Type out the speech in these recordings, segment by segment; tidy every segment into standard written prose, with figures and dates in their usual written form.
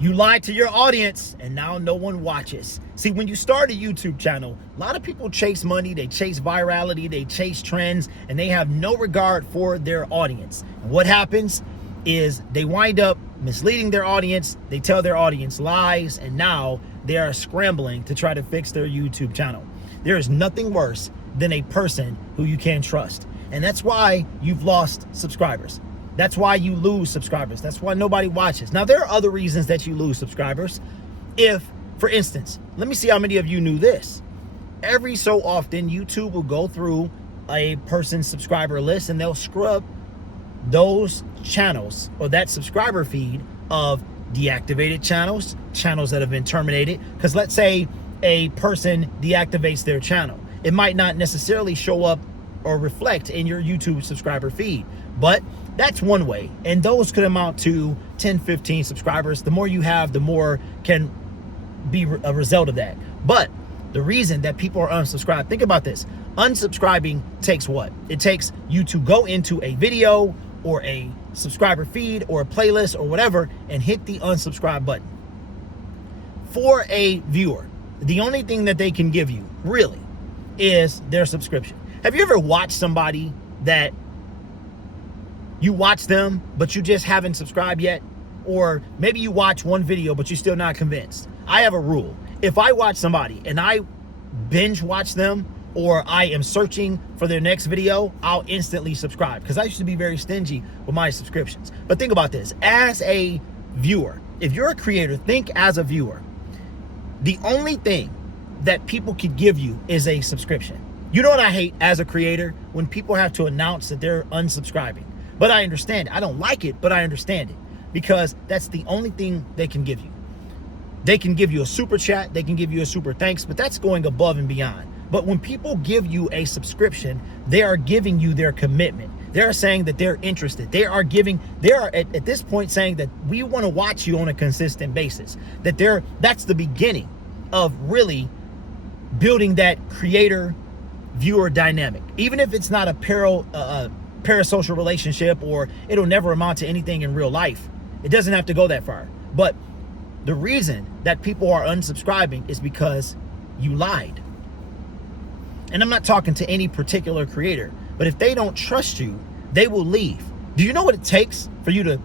You lied to your audience and now no one watches. See, when you start a YouTube channel, a lot of people chase money, they chase virality, they chase trends, and they have no regard for their audience. And what happens is they wind up misleading their audience, they tell their audience lies, and now they are scrambling to try to fix their YouTube channel. There is nothing worse than a person who you can't trust. And that's why you've lost subscribers. That's why you lose subscribers. That's why nobody watches. Now, there are other reasons that you lose subscribers. If, for instance, let me see how many of you knew this. Every so often, YouTube will go through a person's subscriber list and they'll scrub those channels or that subscriber feed of deactivated channels, channels that have been terminated. Because let's say a person deactivates their channel. It might not necessarily show up or reflect in your YouTube subscriber feed, but that's one way. And those could amount to 10, 15 subscribers. The more you have, the more can be a result of that. But the reason that people are unsubscribed, think about this. Unsubscribing takes what? It takes you to go into a video or a subscriber feed or a playlist or whatever and hit the unsubscribe button. For a viewer, the only thing that they can give you really is their subscription. Have you ever watched somebody that you watch them, but you just haven't subscribed yet? Or maybe you watch one video, but you're still not convinced. I have a rule. If I watch somebody and I binge watch them, or I am searching for their next video, I'll instantly subscribe, because I used to be very stingy with my subscriptions. But think about this. As a viewer, if you're a creator, think as a viewer. The only thing that people could give you is a subscription. You know what I hate as a creator? When people have to announce that they're unsubscribing. But I understand it. I don't like it, but I understand it, because that's the only thing they can give you. They can give you a super chat, they can give you a super thanks, but that's going above and beyond. But when people give you a subscription, they are giving you their commitment. They are saying that they're interested. They are at this point saying that we want to watch you on a consistent basis. That's the beginning of really building that creator viewer dynamic. Even if it's not a parasocial relationship, or it'll never amount to anything in real life. It doesn't have to go that far. But the reason that people are unsubscribing is because you lied. And I'm not talking to any particular creator, but if they don't trust you, they will leave. Do you know what it takes for you to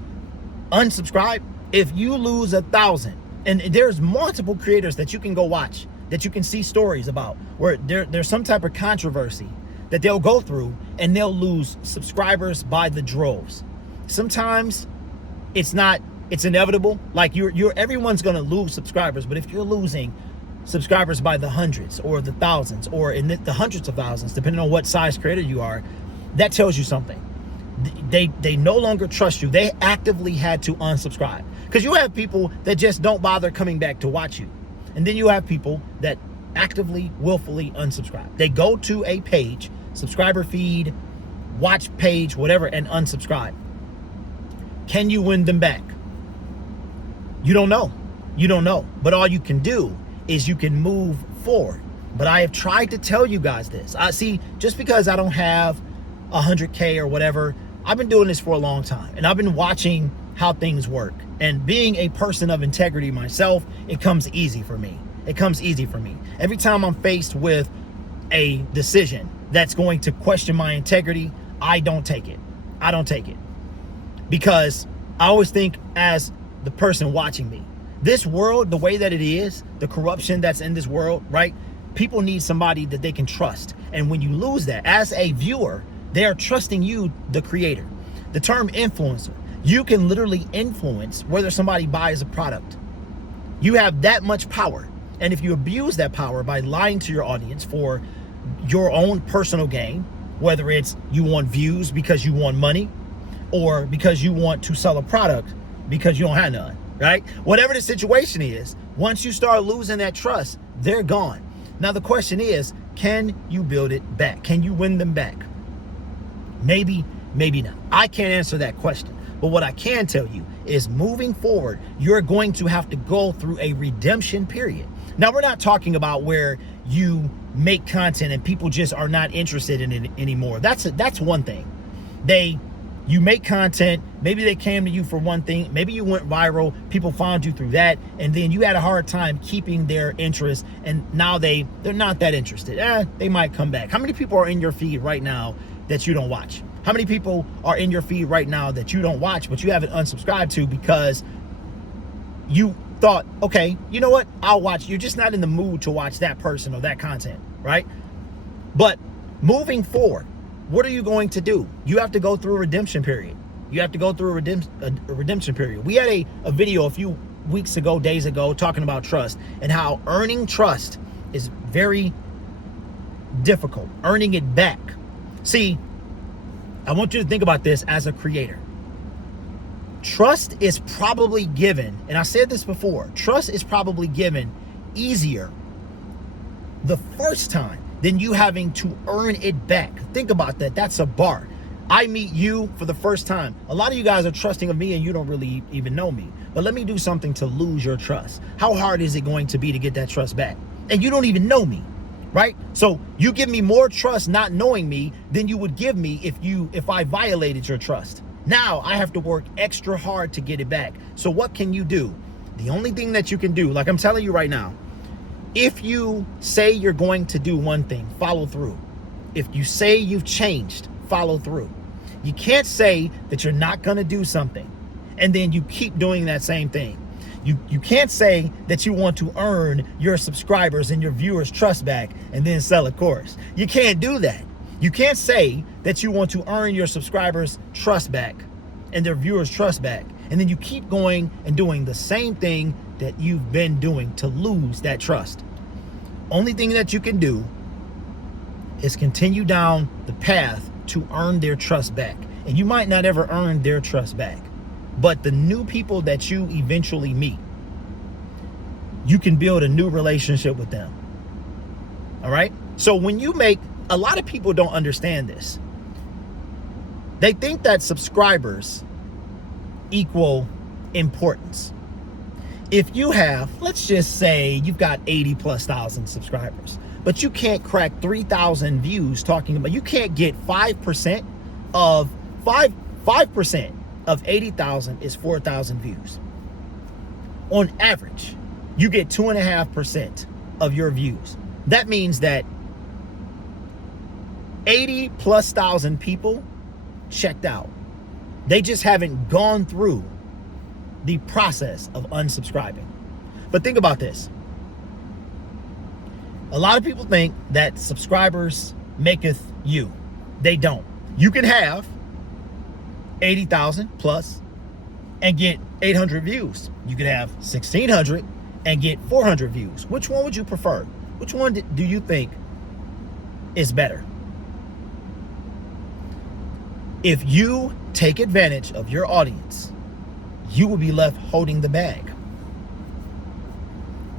unsubscribe? If you lose 1,000, and there's multiple creators that you can go watch, that you can see stories about, where there's some type of controversy that they'll go through and they'll lose subscribers by the droves. Sometimes it's inevitable. Like everyone's gonna lose subscribers, but if you're losing subscribers by the hundreds or the thousands or in the hundreds of thousands, depending on what size creator you are, that tells you something. They no longer trust you. They actively had to unsubscribe, because you have people that just don't bother coming back to watch you. And then you have people that actively, willfully unsubscribe. They go to a page, subscriber feed, watch page, whatever, and unsubscribe. Can you win them back? You don't know. You don't know. But all you can do is you can move forward. But I have tried to tell you guys this. I see, just because I don't have 100K or whatever, I've been doing this for a long time, and I've been watching how things work. And being a person of integrity myself, it comes easy for me. It comes easy for me. Every time I'm faced with a decision that's going to question my integrity, I don't take it. I don't take it. Because I always think, as the person watching me, this world, the way that it is, the corruption that's in this world, right? People need somebody that they can trust. And when you lose that, as a viewer, they are trusting you, the creator. The term influencer, you can literally influence whether somebody buys a product. You have that much power. And if you abuse that power by lying to your audience for your own personal gain, whether it's you want views because you want money, or because you want to sell a product because you don't have none, right? Whatever the situation is, once you start losing that trust, they're gone. Now the question is, can you build it back? Can you win them back? Maybe, maybe not. I can't answer that question. But what I can tell you is, moving forward, you're going to have to go through a redemption period. Now, we're not talking about where you make content and people just are not interested in it anymore. That's one thing. They You make content, maybe they came to you for one thing, maybe you went viral, people found you through that, and then you had a hard time keeping their interest, and now they're not that interested. They might come back. How many people are in your feed right now that you don't watch? How many people are in your feed right now that you don't watch, but you haven't unsubscribed to because you thought, okay, you know what, I'll watch. You're just not in the mood to watch that person or that content, right? But moving forward, what are you going to do? You have to go through a redemption period. You have to go through a redemption period. We had a video a few weeks ago, days ago, talking about trust and how earning trust is very difficult, earning it back. See, I want you to think about this as a creator. Trust is probably given, and I said this before, trust is probably given easier the first time than you having to earn it back. Think about that. That's a bar. I meet you for the first time. A lot of you guys are trusting of me and you don't really even know me. But let me do something to lose your trust. How hard is it going to be to get that trust back? And you don't even know me, right? So you give me more trust not knowing me than you would give me if I violated your trust. Now I have to work extra hard to get it back. So what can you do? The only thing that you can do, like I'm telling you right now, if you say you're going to do one thing, follow through. If you say you've changed, follow through. You can't say that you're not going to do something and then you keep doing that same thing. You can't say that you want to earn your subscribers and your viewers' trust back and then sell a course. You can't do that. You can't say that you want to earn your subscribers' trust back and their viewers' trust back, and then you keep going and doing the same thing that you've been doing to lose that trust. Only thing that you can do is continue down the path to earn their trust back. And you might not ever earn their trust back, but the new people that you eventually meet, you can build a new relationship with them. All right? So when you make, a lot of people don't understand this. They think that subscribers equal importance. If you have, let's just say you've got 80,000+ subscribers, but you can't crack 3,000 views talking about, you can't get 5% of 5% of 80,000 is 4,000 views. On average, you get 2.5% of your views. That means that 80,000+ people checked out. They just haven't gone through the process of unsubscribing. But think about this. A lot of people think that subscribers maketh you. They don't. You can have 80,000+ and get 800 views. You could have 1,600 and get 400 views. Which one would you prefer? Which one do you think is better? If you take advantage of your audience, you will be left holding the bag.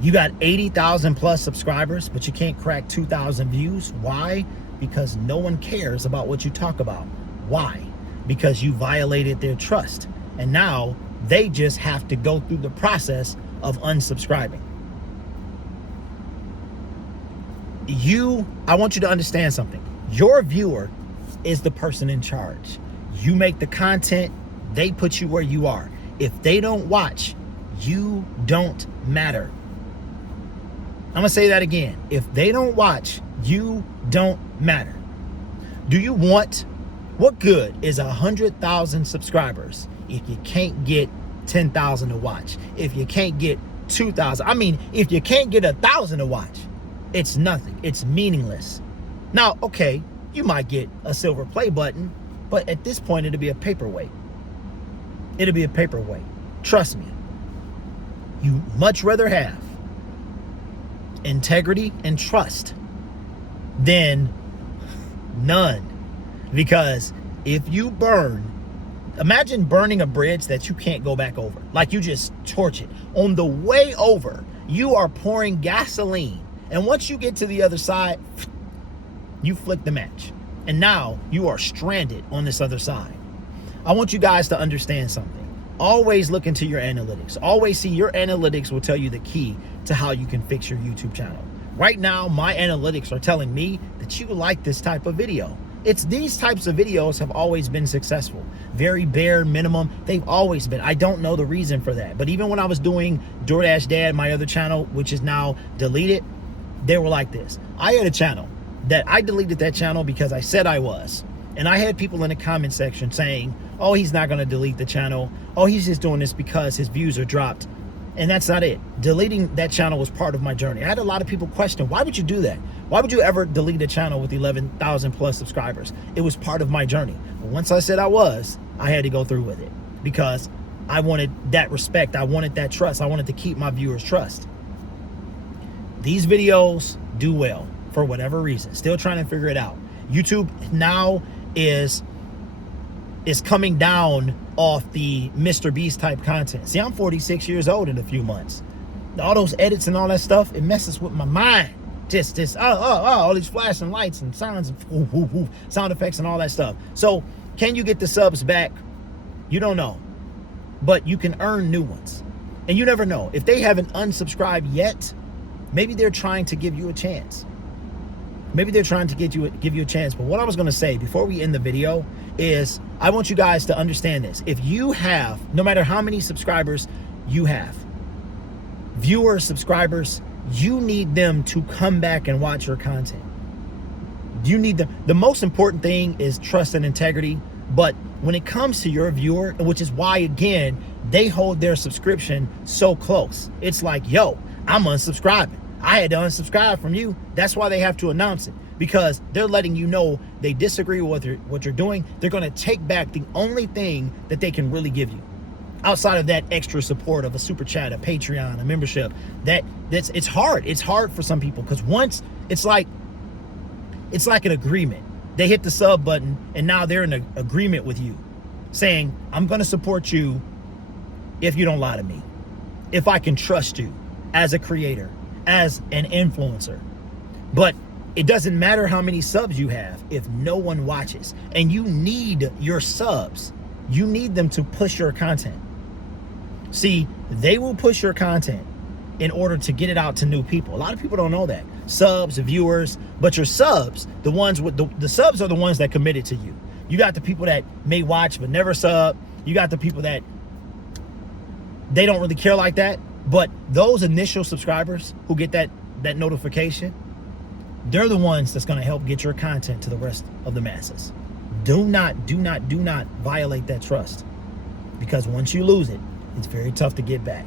You got 80,000+ subscribers, but you can't crack 2,000 views. Why? Because no one cares about what you talk about. Why? Because you violated their trust. And now they just have to go through the process of unsubscribing. I want you to understand something. Your viewer is the person in charge. You make the content, they put you where you are. If they don't watch, you don't matter. I'm gonna say that again. If they don't watch, you don't matter. Do you want, what good is 100,000 subscribers if you can't get 10,000 to watch? If you can't get 2,000, if you can't get 1,000 to watch, it's nothing. It's meaningless. Now, okay, you might get a silver play button, but at this point, it'll be a paperweight. It'll be a paperweight. Trust me. You much rather have integrity and trust than none. Because if you imagine burning a bridge that you can't go back over. Like you just torch it. On the way over, you are pouring gasoline. And once you get to the other side, you flick the match. And now you are stranded on this other side. I want you guys to understand something. Always look into your analytics. Always see your analytics will tell you the key to how you can fix your YouTube channel. Right now, my analytics are telling me that you like this type of video. It's these types of videos have always been successful. Very bare minimum. They've always been. I don't know the reason for that. But even when I was doing DoorDash Dad, my other channel, which is now deleted, they were like this. I had a channel that I deleted that channel because I said I was. And I had people in the comment section saying, oh, he's not going to delete the channel. Oh, he's just doing this because his views are dropped. And that's not it. Deleting that channel was part of my journey. I had a lot of people question, why would you do that? Why would you ever delete a channel with 11,000 plus subscribers? It was part of my journey. But once I said I had to go through with it because I wanted that respect. I wanted that trust. I wanted to keep my viewers' trust. These videos do well for whatever reason. Still trying to figure it out. YouTube now is coming down off the Mr. Beast type content. See, I'm 46 years old in a few months. All those edits and all that stuff, it messes with my mind. Just all these flashing lights and sounds and sound effects and all that stuff. So can you get the subs back? You don't know, but you can earn new ones. And you never know. If they haven't unsubscribed yet, maybe they're trying to give you a chance. Maybe they're trying to give you a chance. But what I was going to say before we end the video is I want you guys to understand this. If you have, no matter how many subscribers you have, viewers, subscribers, you need them to come back and watch your content. You need them. The most important thing is trust and integrity. But when it comes to your viewer, which is why, again, they hold their subscription so close. It's like, yo, I'm unsubscribing. I had to unsubscribe from you. That's why they have to announce it, because they're letting you know they disagree with what you're doing. They're going to take back the only thing that they can really give you outside of that extra support of a super chat, a Patreon, a membership. It's hard. It's hard for some people because once it's like an agreement. They hit the sub button and now they're in an agreement with you saying, I'm going to support you if you don't lie to me, if I can trust you as a creator, as an influencer. But it doesn't matter how many subs you have if no one watches. And you need your subs. You need them to push your content. See, they will push your content in order to get it out to new people. A lot of people don't know that. Subs, viewers, but your subs, the ones with the subs are the ones that committed to you. You got the people that may watch but never sub. You got the people that they don't really care like that. But those initial subscribers who get that notification, they're the ones that's going to help get your content to the rest of the masses. Do not violate that trust, because once you lose it, it's very tough to get back.